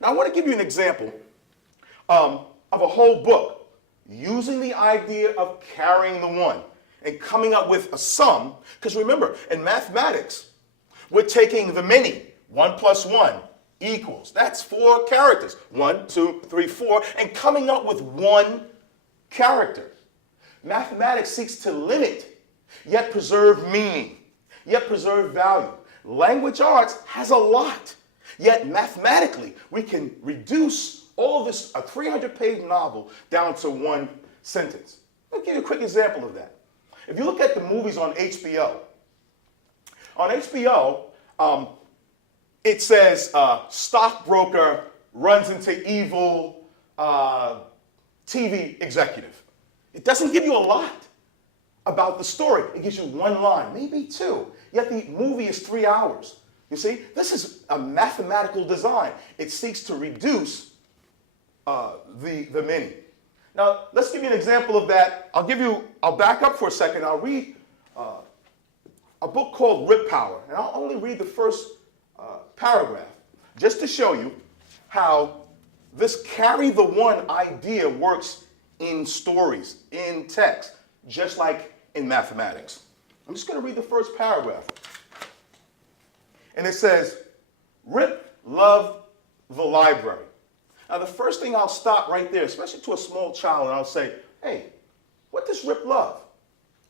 Now I want to give you an example of a whole book using the idea of carrying the one and coming up with a sum. Because remember, in mathematics, we're taking the many. 1 plus 1 equals. That's 4 characters. 1, 2, 3, 4. And coming up with one character. Mathematics seeks to limit, yet preserve meaning, yet preserve value. Language arts has a lot. Yet mathematically, we can reduce all this, a 300-page novel, down to one sentence. Let me give you a quick example of that. If you look at the movies on HBO, it says stockbroker runs into evil TV executive. It doesn't give you a lot about the story. It gives you one line, maybe two. Yet the movie is 3 hours. You see, this is a mathematical design. It seeks to reduce the many. Now, let's give you an example of that. I'll back up for a second. I'll read a book called Rip Power, and I'll only read the first paragraph just to show you how this carry the one idea works in stories, in text, just like in mathematics. I'm just going to read the first paragraph. And it says, Rip loved the library. Now, the first thing I'll stop right there, especially to a small child, and I'll say, hey, what does Rip love?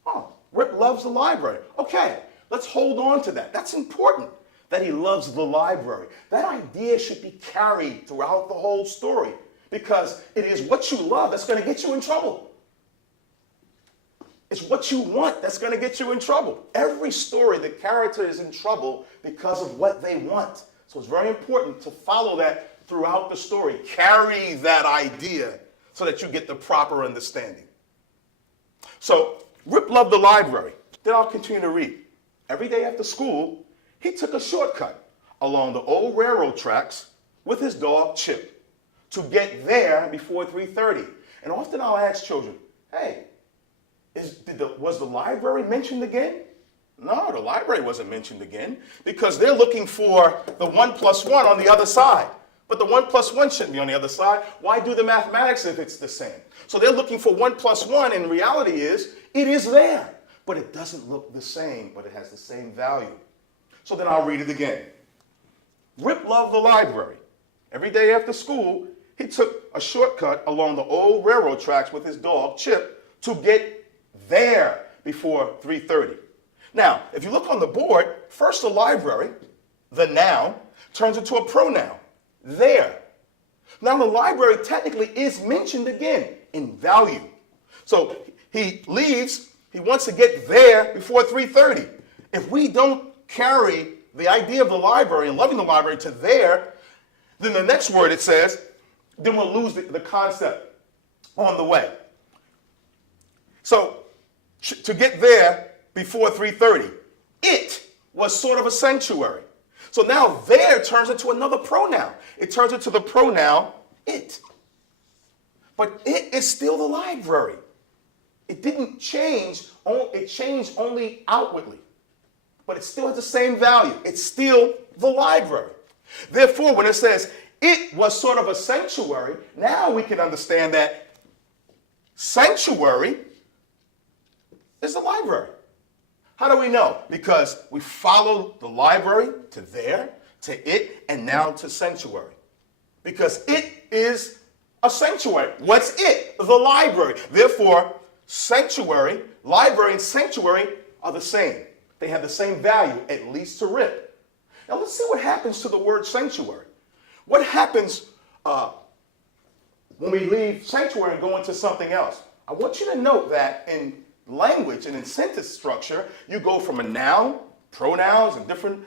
Oh, Rip loves the library. Okay, let's hold on to that. That's important, that he loves the library. That idea should be carried throughout the whole story, because it is what you love that's going to get you in trouble. It's what you want that's going to get you in trouble. Every story, the character is in trouble because of what they want. So it's very important to follow that throughout the story. Carry that idea so that you get the proper understanding. So Rip loved the library. Then I'll continue to read. Every day after school, he took a shortcut along the old railroad tracks with his dog Chip to get there before 3:30. And often I'll ask children, hey, was the library mentioned again? No, the library wasn't mentioned again, because they're looking for the 1 plus 1 on the other side. But the 1 plus 1 shouldn't be on the other side. Why do the mathematics if it's the same? So they're looking for 1 plus 1, and reality is, it is there. But it doesn't look the same, but it has the same value. So then I'll read it again. Rip loved the library. Every day after school, he took a shortcut along the old railroad tracks with his dog, Chip, to get there before 3:30. Now, if you look on the board, first the library, the noun, turns into a pronoun, there. Now the library technically is mentioned again in value. So he leaves, he wants to get there before 3:30. If we don't carry the idea of the library and loving the library to there, then the next word it says, then we'll lose the concept on the way. So to get there before 3:30, it was sort of a sanctuary. So now there turns into another pronoun. It turns into the pronoun it. But it is still the library. It didn't change, it changed only outwardly. But it still has the same value. It's still the library. Therefore, when it says it was sort of a sanctuary, now we can understand that sanctuary is the library. How do we know? Because we follow the library to there, to it, and now to sanctuary. Because it is a sanctuary. What's it? The library. Therefore, sanctuary, library, and sanctuary are the same. They have the same value, at least to Rip. Now let's see what happens to the word sanctuary. What happens when we leave sanctuary and go into something else? I want you to note that in language and in sentence structure, you go from a noun, pronouns, and different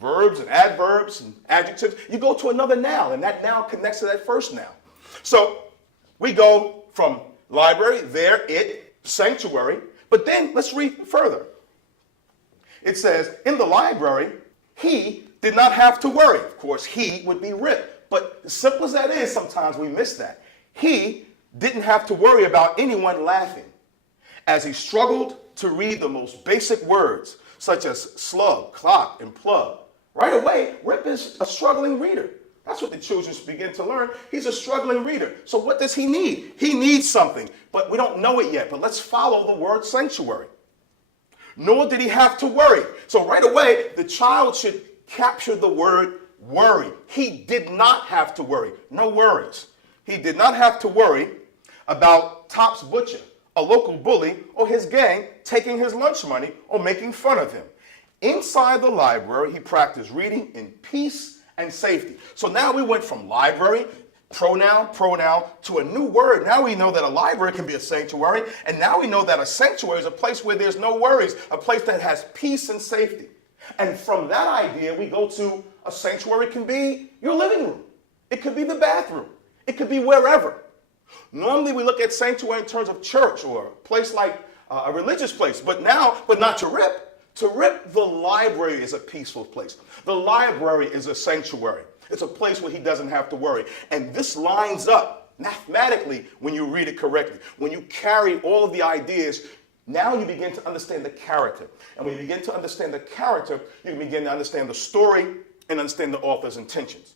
verbs and adverbs and adjectives. You go to another noun, and that noun connects to that first noun. So we go from library, there, it, sanctuary, but then let's read further. It says, in the library, he did not have to worry. Of course, he would be Rip. But as simple as that is, sometimes we miss that. He didn't have to worry about anyone laughing as he struggled to read the most basic words, such as slug, clock, and plug. Right away, Rip is a struggling reader. That's what the children begin to learn. He's a struggling reader. So what does he need? He needs something, but we don't know it yet. But let's follow the word sanctuary. Nor did he have to worry. So right away, the child should capture the word worry. He did not have to worry. No worries. He did not have to worry about Top's butcher, a local bully, or his gang taking his lunch money or making fun of him. Inside the library, he practiced reading in peace and safety. So now we went from library, pronoun, to a new word. Now we know that a library can be a sanctuary, and now we know that a sanctuary is a place where there's no worries, a place that has peace and safety. And from that idea, we go to a sanctuary can be your living room. It could be the bathroom. It could be wherever. Normally we look at sanctuary in terms of church or a place like a religious place, but not to Rip. To Rip, the library is a peaceful place. The library is a sanctuary. It's a place where he doesn't have to worry. And this lines up mathematically when you read it correctly. When you carry all of the ideas, now you begin to understand the character. And when you begin to understand the character, you can begin to understand the story and understand the author's intentions.